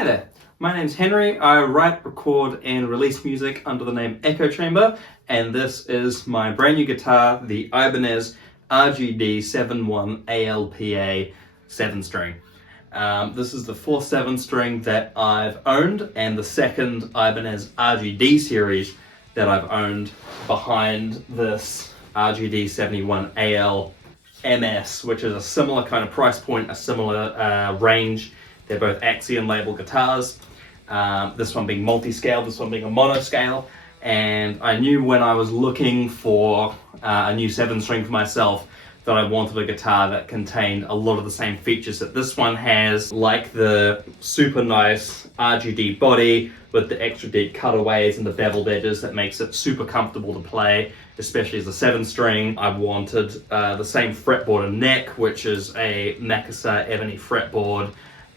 Hi there, my name's Henry. I write, record and release music under the name Echo Chamber, and this is my brand new guitar, the Ibanez RGD71ALPA 7-string. This is the 4th 7-string that I've owned, and the second Ibanez RGD series that I've owned behind this RGD71ALPA, which is a similar kind of price point, a similar range. They're both Axiom label guitars, this one being multi-scale, this one being a mono-scale, and I knew when I was looking for a new 7-string for myself that I wanted a guitar that contained a lot of the same features that this one has, like the super nice RGD body with the extra deep cutaways and the beveled edges that makes it super comfortable to play, especially as a 7-string. I wanted the same fretboard and neck, which is a Makassar ebony fretboard,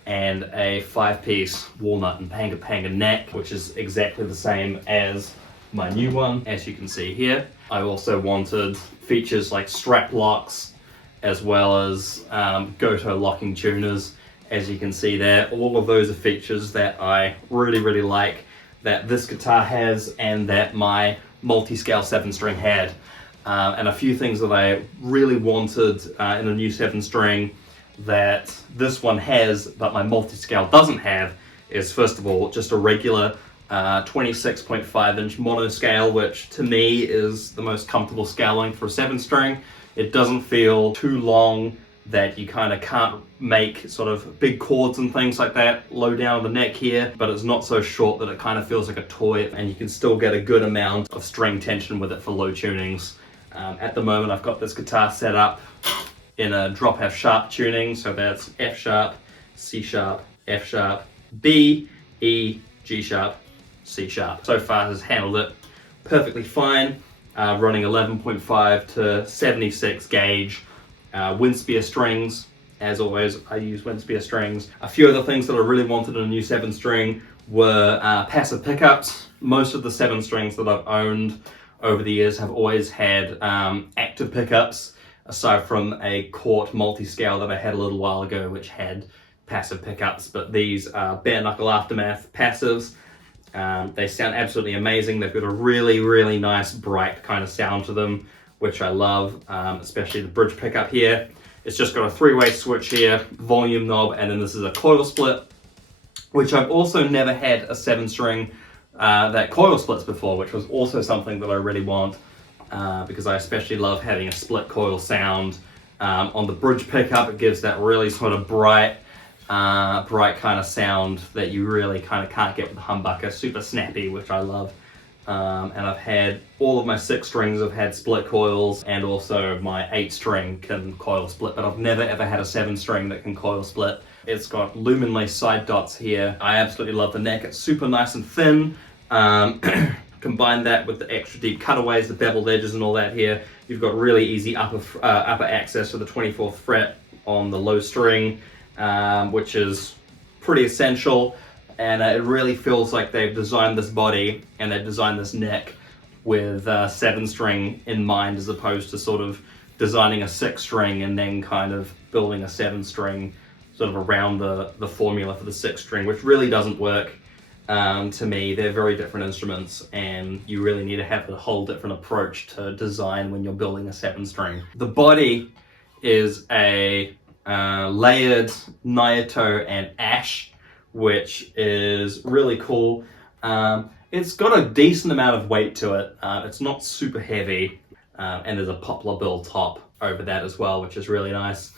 and a 5-piece walnut and panga neck, which is exactly the same as my new one, as you can see here. I also wanted features like strap locks, as well as Goto locking tuners, as you can see there. All of those are features that I really like, that this guitar has and that my multi-scale 7-string had. And a few things that I really wanted in a new 7-string that this one has but my multi-scale doesn't have is, first of all, just a regular 26.5-inch mono scale, which to me is the most comfortable scaling for a 7-string. It doesn't feel too long that you kind of can't make sort of big chords and things like that low down the neck here, but it's not so short that it kind of feels like a toy, and you can still get a good amount of string tension with it for low tunings. At the moment I've got this guitar set up in a drop F sharp tuning, so that's F sharp, C sharp, F sharp, B, E, G sharp, C sharp. So far has handled it perfectly fine, running 11.5 to 76 gauge Winspear strings. As always, I use Winspear strings. A few other things that I really wanted in a new 7-string were passive pickups. Most of the 7-strings that I've owned over the years have always had active pickups, aside from a Cort multi-scale that I had a little while ago, which had passive pickups. But these are bare knuckle Aftermath passives. They sound absolutely amazing. They've got a really nice bright kind of sound to them, which I love, especially the bridge pickup here. It's just got a 3-way switch here, volume knob, and then this is a coil split, which I've also never had a 7-string that coil splits before, which was also something that I really want. Because I especially love having a split coil sound on the bridge pickup. It gives that really sort of bright kind of sound that you really kind of can't get with the humbucker. Super snappy, which I love. And I've had all of my 6 strings have had split coils, and also my 8-string can coil split, but I've never ever had a 7-string that can coil split. It's got lumen lace side dots here. I absolutely love the neck. It's super nice and thin. Combine that with the extra deep cutaways, the beveled edges and all that here, you've got really easy upper access to the 24th fret on the low string, which is pretty essential. And it really feels like they've designed this body and they've designed this neck with 7-string in mind, as opposed to sort of designing a 6-string and then kind of building a 7-string sort of around the formula for the 6-string, which really doesn't work. To me, they're very different instruments, and you really need to have a whole different approach to design when you're building a 7-string. The body is a layered Naito and ash, which is really cool. It's got a decent amount of weight to it. It's not super heavy, and there's a poplar bill top over that as well, which is really nice.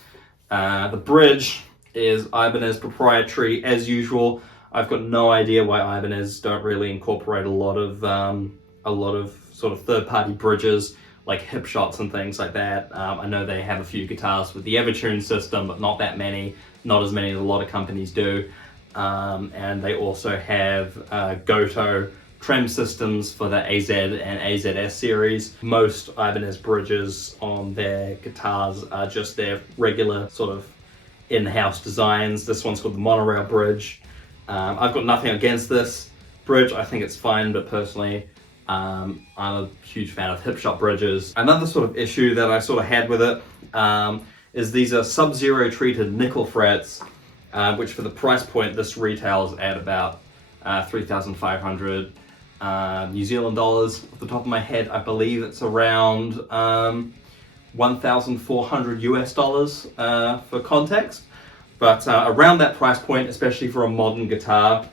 The bridge is Ibanez proprietary as usual. I've got no idea why Ibanez don't really incorporate a lot of sort of third-party bridges like hip shots and things like that. I know they have a few guitars with the Evertune system, but not that many, not as many as a lot of companies do. And they also have Goto trem systems for the AZ and AZS series. Most Ibanez bridges on their guitars are just their regular sort of in-house designs. This one's called the monorail bridge. I've got nothing against this bridge. I think it's fine, but personally, I'm a huge fan of hip shot bridges. Another sort of issue that I sort of had with it is these are sub-zero treated nickel frets which for the price point, this retails at about 3,500 New Zealand dollars. Off the top of my head, I believe it's around 1,400 US dollars for context. But around that price point, especially for a modern guitar,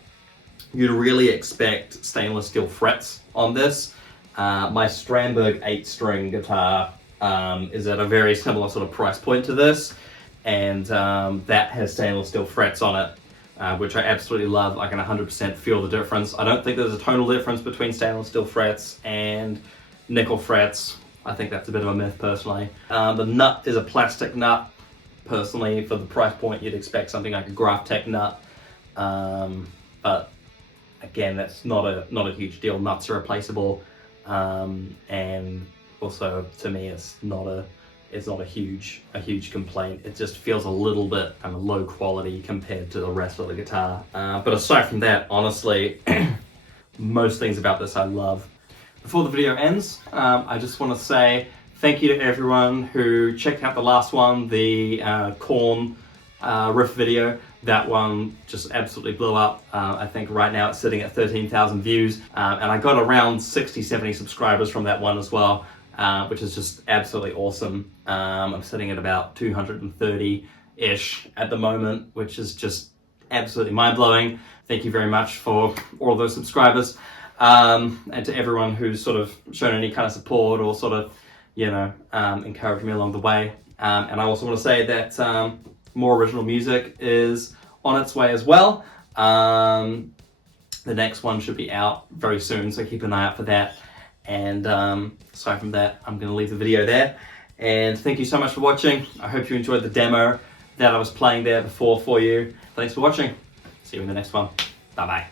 you'd really expect stainless steel frets on this. My Strandberg 8-string guitar is at a very similar sort of price point to this, and that has stainless steel frets on it, which I absolutely love. I can 100% feel the difference. I don't think there's a tonal difference between stainless steel frets and nickel frets. I think that's a bit of a myth personally. The nut is a plastic nut. Personally, for the price point, you'd expect something like a Graphtec nut, but again, that's not a huge deal. Nuts are replaceable, and also to me, it's not a huge complaint. It just feels a little bit kind of low quality compared to the rest of the guitar. But aside from that, honestly, most things about this I love. Before the video ends, I just want to say thank you to everyone who checked out the last one, the Korn riff video. That one just absolutely blew up. I think right now it's sitting at 13,000 views, and I got around 60-70 subscribers from that one as well, which is just absolutely awesome. I'm sitting at about 230-ish at the moment, which is just absolutely mind-blowing. Thank you very much for all of those subscribers, and to everyone who's sort of shown any kind of support or sort of, you know, encouraged me along the way. And I also want to say that more original music is on its way as well. The next one should be out very soon, so keep an eye out for that. And aside from that, I'm going to leave the video there. And thank you so much for watching. I hope you enjoyed the demo that I was playing there before for you. Thanks for watching. See you in the next one. Bye bye.